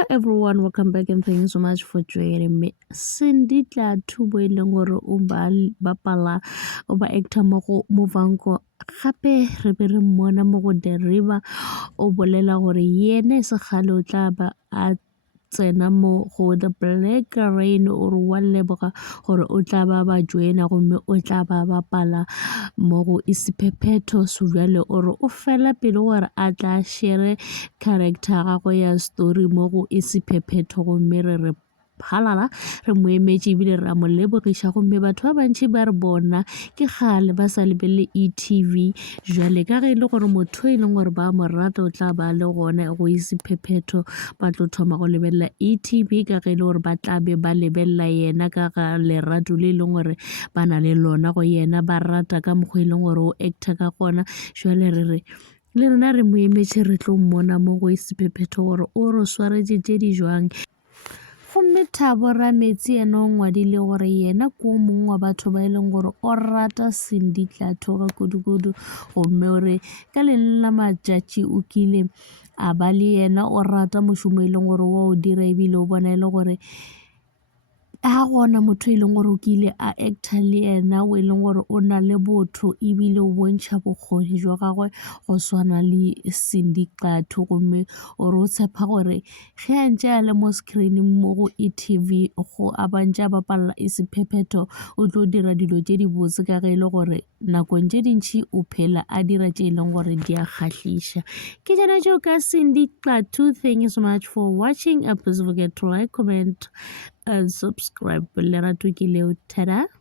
Hello everyone, welcome back and thank you so much for joining me. Cindy Tlatu bo ileng gore o bapala o ba actor mo go Muvhango gape re be re mmona mo go The River o bolela gore yene se gale o tla ba a tsena mo go The Black Rain o re wa leboga gore o tla ba joina gomme o tla ba bapala mo go Isiphephetho Suvele o re o fela pele gore a tla share character ga go ya story mo go Isiphephetho gomme re phalala re mo emetše ebile re a mo lebogiša gomme batho ba bantši ba re bona ke gale ba sa lebelele e-TV jwale ka ge e le gore motho e leng gore ba mo rata o tla ba le gona go Isiphephetho ba tlo thoma go lebelela e-TV ka ge e le gore ba tla be ba lebelela yena ka ga lerato le leng gore ba na le lona go yena ba rata ka mokgwa e leng gore o actor ka gona jwale le rena re mo emetše re tlo mmona mo go Isiphephetho gore o re swaretše tše di jwang gomme Thabo Rametsi ena o ngwadile gore yena ke o mongwe wa batho ba e leng gore o rata Cindy Tlatu ga kudu-kudu gomme o re ka leng la matšatši o kile a ba le yena o rata mošomo e leng gore wa o dira ebile o bona e le gore a gona motho e leng gore o kile a actor le yena o e leng gore o na le botho ebile o bontšha bokgoni jwa gagwe go swana le Cindy Tlatu gomme o re o tshepa gore ge a ntše a le mo screening mo go e-TV go a bantše a bapalla Isiphephetho o tlo dira dilo tše di botse ka ge e le gore nakong tše dintšhi o phela a dira tše e leng gore di a kgahliša ke tšena tšeo ka Cindy Tlatu. Thank you so much for watching. Please don't forget to like, comment and subscribe. Lerato ke leo. Tada.